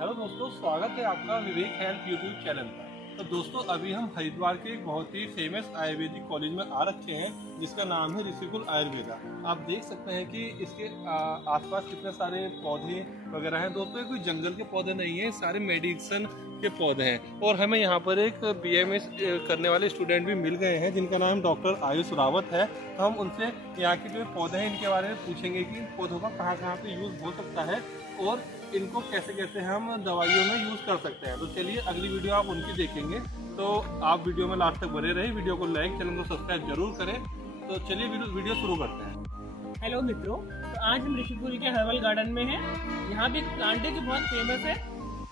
Hello दोस्तों, स्वागत है आपका विवेक हेल्थ यूट्यूब चैनल पर। तो दोस्तों, अभी हम हरिद्वार के एक बहुत ही फेमस आयुर्वेदिक कॉलेज में आ रखे हैं जिसका नाम है ऋषिकुल आयुर्वेदा। आप देख सकते हैं कि इसके आसपास कितने सारे पौधे वगैरह हैं। दोस्तों, ये कोई जंगल के पौधे नहीं है, सारे मेडिसिन के पौधे हैं। और हमें यहाँ पर एक BMS करने वाले स्टूडेंट भी मिल गए हैं जिनका नाम डॉक्टर आयुष रावत है। तो हम उनसे यहाँ के जो पौधे हैं इनके बारे में पूछेंगे कि इन पौधों का कहाँ कहाँ पे यूज़ हो सकता है और इनको कैसे कैसे हम दवाइयों में यूज़ कर सकते हैं। तो चलिए, अगली वीडियो आप उनकी देखेंगे, तो आप वीडियो में लास्ट तक बने रहे। वीडियो को लाइक, चैनल को सब्सक्राइब जरूर करें। तो चलिए वीडियो शुरू करते हैं। हेलो मित्रों, तो आज हम ऋषिकुल के हर्बल गार्डन में हैं। यहाँ पे एक प्लांट है जो बहुत फेमस है,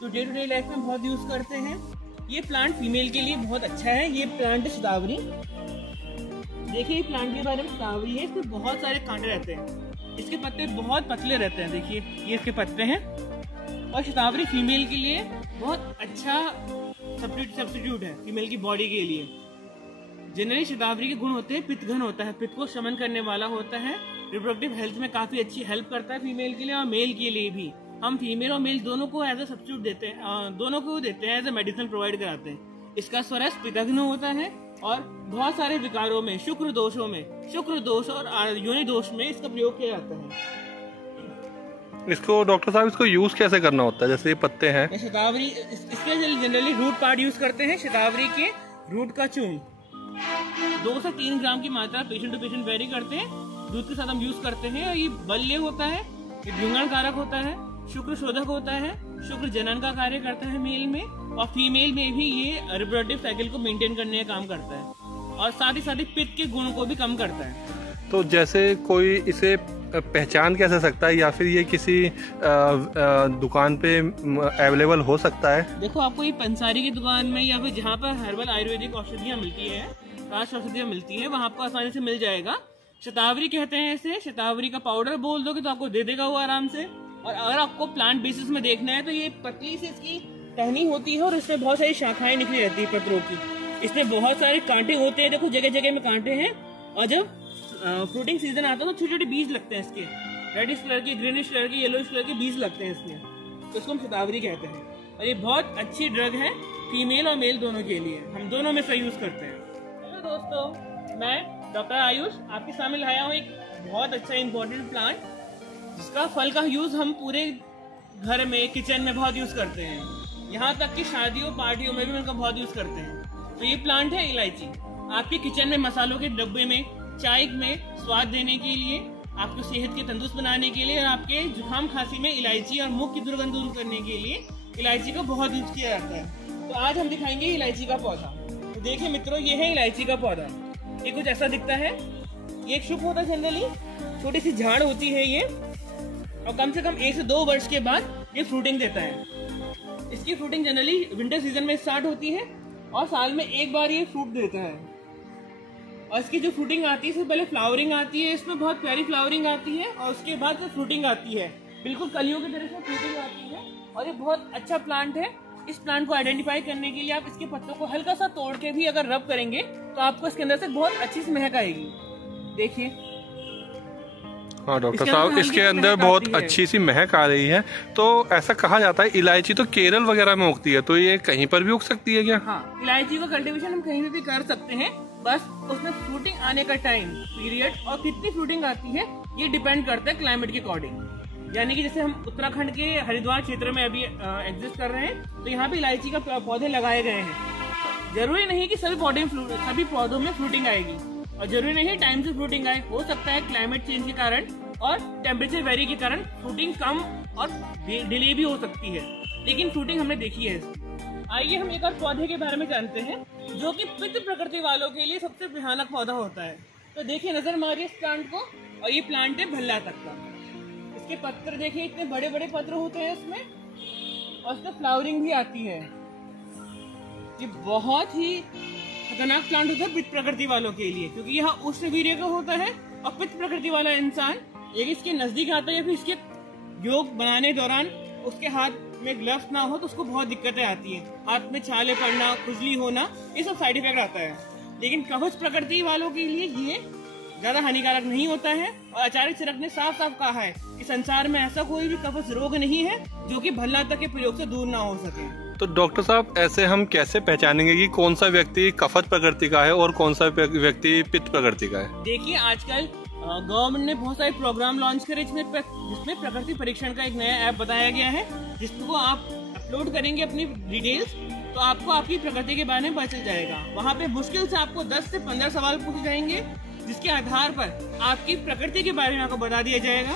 जो डे टू डे लाइफ में बहुत यूज करते हैं। ये प्लांट फीमेल के लिए बहुत अच्छा है। ये प्लांट है शतावरी। देखिए, प्लांट के बारे में शतावरी है, इसमें बहुत सारे कांटे रहते हैं। इसके पत्ते बहुत पतले रहते हैं। देखिए, ये इसके पत्ते हैं। और शतावरी फीमेल के लिए बहुत अच्छा सब्स्टिट्यूट है फीमेल की बॉडी के लिए। जनरली शतावरी के गुण होते हैं, पित्त घन होता है, पित्त को शमन करने वाला होता है, रिप्रोडक्टिव हेल्थ में काफी अच्छी हेल्प करता है फीमेल के लिए और मेल के लिए भी। हम फीमेल और मेल दोनों को एज ए सब्स्टिट्यूट देते हैं, दोनों को देते हैं, एज ए मेडिसिन प्रोवाइड कराते हैं। इसका स्वरस पित्तघ्न होता है और बहुत सारे विकारों में, शुक्र दोष और योनि दोष में इसका प्रयोग किया जाता है। इसको डॉक्टर साहब, इसको यूज कैसे करना होता है? जैसे ये पत्ते हैं, शतावरी इसके जनरली रूट पार्ट यूज करते हैं। शतावरी के रूट का चूर्ण 2 से 3 ग्राम की मात्रा पेशेंट टू पेशेंट वेरी करते हैं। दूध के साथ हम यूज करते हैं। ये बल्य होता है, ये ध्रुंगण कारक होता है, शुक्र शोधक होता है, शुक्र जनन का कार्य करता है मेल में, और फीमेल में भी ये रिप्रोडक्टिव साइकिल को मेंटेन करने का काम करता है, और साथ ही पित्त के गुण को भी कम करता है। तो जैसे कोई इसे पहचान कैसे सकता है, या फिर ये किसी दुकान पे अवेलेबल हो सकता है? देखो, आपको ये पंसारी की दुकान में या फिर जहाँ पर हर्बल आयुर्वेदिक औषधियाँ मिलती है, काश औषधियाँ मिलती है, वहाँ आपको आसानी से मिल जाएगा। शतावरी कहते हैं इसे। शतावरी का पाउडर बोल दोगे तो आपको दे देगा वो आराम से। और अगर आपको प्लांट बेसिस में देखना है तो ये पतली से इसकी टहनी होती है और इसमें बहुत सारी शाखाएं निकली रहती है पत्रों की। इसमें बहुत सारे कांटे होते हैं। देखो, जगह जगह में कांटे हैं। और जब फ्रूटिंग सीजन आता है तो छोटे छोटे बीज लगते हैं इसके, रेडिश कलर के, ग्रीनिश कलर के, येलोइश कलर के बीज लगते हैं इसमें। तो इसको हम शतावरी कहते हैं। और ये बहुत अच्छी ड्रग है फीमेल और मेल दोनों के लिए। हम दोनों में सही यूज करते हैं। हेलो दोस्तों, मैं डॉक्टर आयुष आपके सामने लाया हूँ एक बहुत अच्छा इंपॉर्टेंट प्लांट, जिसका फल का यूज हम पूरे घर में, किचन में बहुत यूज करते हैं। यहाँ तक कि शादियों पार्टियों में भी उनका बहुत यूज करते हैं। तो ये प्लांट है इलायची। आपके किचन में, मसालों के डब्बे में, चाय में स्वाद देने के लिए, आपको सेहत के तंदुरुस्त बनाने के लिए, और आपके जुकाम खांसी में इलायची और मुख की दुर्गंध दूर करने के लिए इलायची का बहुत यूज किया जाता है। तो आज हम दिखाएंगे इलायची का पौधा। तो देखिए मित्रों, ये है इलायची का पौधा। ये कुछ ऐसा दिखता है। ये एक शुभ होता है जनरली, छोटी सी झाड़ होती है ये, और कम से कम 1 से 2 वर्ष के बाद ये फ्रूटिंग देता है। इसकी फ्रूटिंग जनरली विंटर सीजन में स्टार्ट होती है और साल में एक बार ये फ्रूट देता है। और इसकी जो फ्रूटिंग आती है, इससे पहले फ्लावरिंग आती है, इसमें बहुत प्यारी फ्लावरिंग आती है, और उसके बाद फिर फ्रूटिंग आती है। बिल्कुल कलियों की तरह से फ्रूटिंग आती है। और ये बहुत अच्छा प्लांट है। इस प्लांट को आइडेंटिफाई करने के लिए आप इसके पत्तों को हल्का सा तोड़ के भी अगर रब करेंगे तो आपको इसके अंदर से बहुत अच्छी सी महक आएगी। देखिए, हाँ डॉक्टर साहब, इसके अंदर बहुत अच्छी सी महक आ रही है। तो ऐसा कहा जाता है इलायची तो केरल वगैरह में उगती है, तो ये कहीं पर भी उग सकती है क्या? हाँ, इलायची का कल्टीवेशन हम कहीं भी कर सकते हैं। बस उसमें फ्रूटिंग आने का टाइम पीरियड और कितनी फ्रूटिंग आती है ये डिपेंड करता है क्लाइमेट के अकॉर्डिंग। यानी कि जैसे हम उत्तराखंड के हरिद्वार क्षेत्र में अभी एग्जिस्ट कर रहे हैं, तो यहाँ पे इलायची का पौधे लगाए गए हैं। जरूरी नहीं कि सभी पौधों में फ्रूटिंग आएगी, और जरूरी नहीं टाइम से फ्रूटिंग आए। हो सकता है क्लाइमेट चेंज के कारण और टेम्परेचर वेरी के कारण फ्रूटिंग कम और डिले भी हो सकती है, लेकिन फ्रूटिंग हमने देखी है। आइए हम एक और पौधे के बारे में जानते हैं, जो कि पित्त प्रकृति वालों के लिए सबसे भयानक पौधा होता है। तो देखिए, नजर मारिए इस प्लांट को, और ये प्लांट है भल्ला तक का। इसके पत्र देखिए, इतने बड़े बड़े पत्र होते हैं इसमें, और इसमें फ्लावरिंग भी आती है। ये बहुत ही खतरनाक प्लांट होता है पित्त प्रकृति वालों के लिए, क्योंकि यहाँ उष्ण वीर्य का होता है। और पित्त प्रकृति वाला इंसान यदि इसके नजदीक आता है या फिर इसके योग बनाने दौरान उसके हाथ में ग्लव्स ना हो तो उसको बहुत दिक्कतें आती है। हाथ में छाले पड़ना, खुजली होना, ये सब साइड इफेक्ट आता है। लेकिन कवच प्रकृति वालों के लिए ये ज्यादा हानिकारक नहीं होता है। और आचार्य चरक ने साफ साफ कहा है कि संसार में ऐसा कोई भी कफज रोग नहीं है जो कि भल्ला तक के प्रयोग से दूर ना हो सके। तो डॉक्टर साहब, ऐसे हम कैसे पहचानेंगे कि कौन सा व्यक्ति कफज प्रकृति का है और कौन सा व्यक्ति पित्त प्रकृति का है? देखिए, आजकल गवर्नमेंट ने बहुत सारे प्रोग्राम लॉन्च करे जिसमें प्रकृति परीक्षण का एक नया ऐप बताया गया है, जिसको आप अपलोड करेंगे अपनी डिटेल्स, तो आपको आपकी प्रकृति के बारे में पता चल जाएगा। वहाँ पे मुश्किल से आपको 10 से 15 सवाल पूछे जाएंगे, जिसके आधार पर आपकी प्रकृति के बारे में आपको बता दिया जाएगा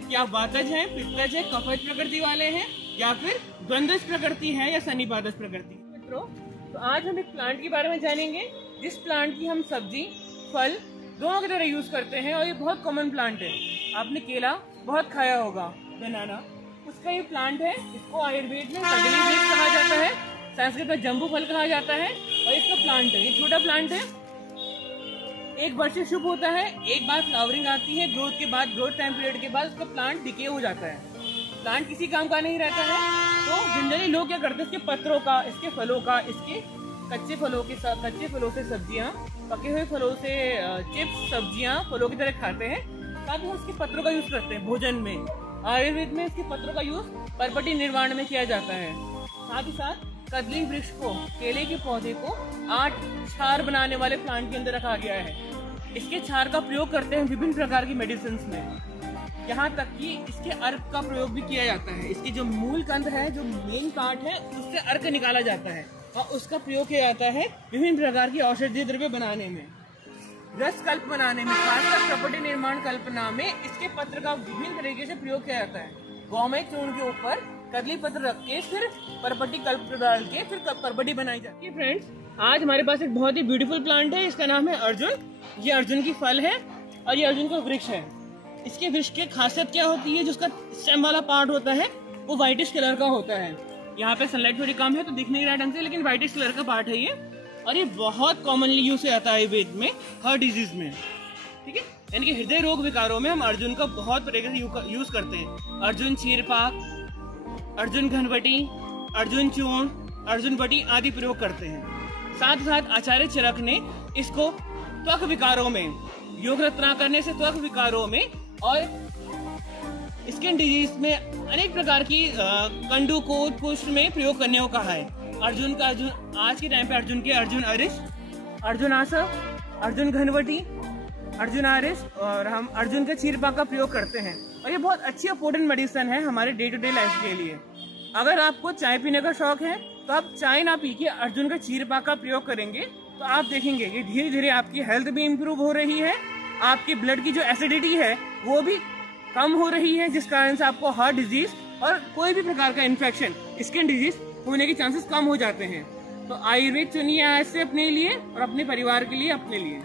कि आप वातज हैं, पित्तज है, कफज प्रकृति वाले हैं या फिर द्वंद्वज प्रकृति है या सन्निपातज प्रकृति। मित्रों, तो आज हम एक प्लांट के बारे में जानेंगे जिस प्लांट की हम सब्जी, फल दोनों की तरह यूज करते हैं, और ये बहुत कॉमन प्लांट है। आपने केला बहुत खाया होगा, बनाना, उसका ये प्लांट है। इसको आयुर्वेद में कदली वृक्ष कहा जाता है, संस्कृत में जम्बू फल कहा जाता है, और इसका प्लांट है, ये छोटा प्लांट है। एक वर्ष से शुभ होता है, एक बार फ्लावरिंग आती है, ग्रोथ के बाद, ग्रोथ टाइम पीरियड के बाद उसका प्लांट डिके हो जाता है। प्लांट किसी काम का नहीं रहता है। तो जनरली लोग क्या करते हैं, इसके पत्रों का, इसके फलों का, इसके कच्चे फलों से सब्जियां, पके हुए फलों से चिप्स, सब्जियां फलों की तरह खाते हैं। साथ ही उसके पत्रों का यूज करते हैं भोजन में। आयुर्वेद में इसके पत्रों का यूज परपटी निर्माण में किया जाता है। साथ ही साथ कदली वृक्ष को, केले के पौधे को 8 क्षार बनाने वाले प्लांट के अंदर रखा गया है। इसके क्षार का प्रयोग करते हैं विभिन्न प्रकार की मेडिसिन में, यहाँ तक कि इसके अर्क का प्रयोग भी किया जाता है। इसके जो मूल कंद है, जो मेन पार्ट है, उससे अर्क निकाला जाता है और उसका प्रयोग किया जाता है विभिन्न प्रकार की औषधीय द्रव्य बनाने में, रस कल्प बनाने में, खासकर प्रॉपर्टी निर्माण कल्पना में इसके पत्र का विभिन्न तरीके से प्रयोग किया जाता है। गौमय चूर्ण के ऊपर कदली पत्र रख के फिर परपटी कल्प डाल के फिर परपटी बनाई जाती है। फ्रेंड्स, आज हमारे पास एक बहुत ही ब्यूटीफुल प्लांट है, इसका नाम है अर्जुन। ये अर्जुन की फल है और ये अर्जुन का वृक्ष है। इसके वृक्ष की खासियत क्या होती है, जो उसका स्टेम वाला पार्ट होता है वो व्हाइटिश कलर का होता है। यहाँ पे सनलाइट थोड़ी कम है तो दिख नहीं रहा ढंग से, लेकिन व्हाइटिश कलर का पार्ट है ये, और ये बहुत कॉमनली यूज आता है आयुर्वेद में हर डिजीज में। ठीक है, यानी कि हृदय रोग विकारों में हम अर्जुन का बहुत तरीके से यूज करते हैं। अर्जुन चीरपाक, अर्जुन घनवटी, अर्जुन चूर्ण, अर्जुन बटी आदि प्रयोग करते हैं। साथ ही साथ आचार्य चरक ने इसको त्वक विकारों में, योग रत्ना करने से त्वक विकारों में और स्किन डिजीज में अनेक प्रकार की कंडूकोट पुष्ट में प्रयोग करने को कहा है। अर्जुन का आज के टाइम पे अर्जुन के अर्जुन अरिश, अर्जुन आसव, अर्जुन घनवटी, अर्जुन आरिश और हम अर्जुन के चीरपाक का प्रयोग करते हैं, और ये बहुत अच्छी और पोटेंट मेडिसिन है हमारे डे टू डे लाइफ के लिए। अगर आपको चाय पीने का शौक है तो आप चाय ना पी के अर्जुन का चीरपाक का प्रयोग करेंगे तो आप देखेंगे कि धीरे धीरे आपकी हेल्थ भी इम्प्रूव हो रही है, आपकी ब्लड की जो एसिडिटी है वो भी कम हो रही है, जिस कारण से आपको हार्ट डिजीज और कोई भी प्रकार का इन्फेक्शन, स्किन डिजीज होने के चांसेस कम हो जाते हैं। तो आयुर्वेद चुनिए आज से अपने लिए और अपने परिवार के लिए, अपने लिए।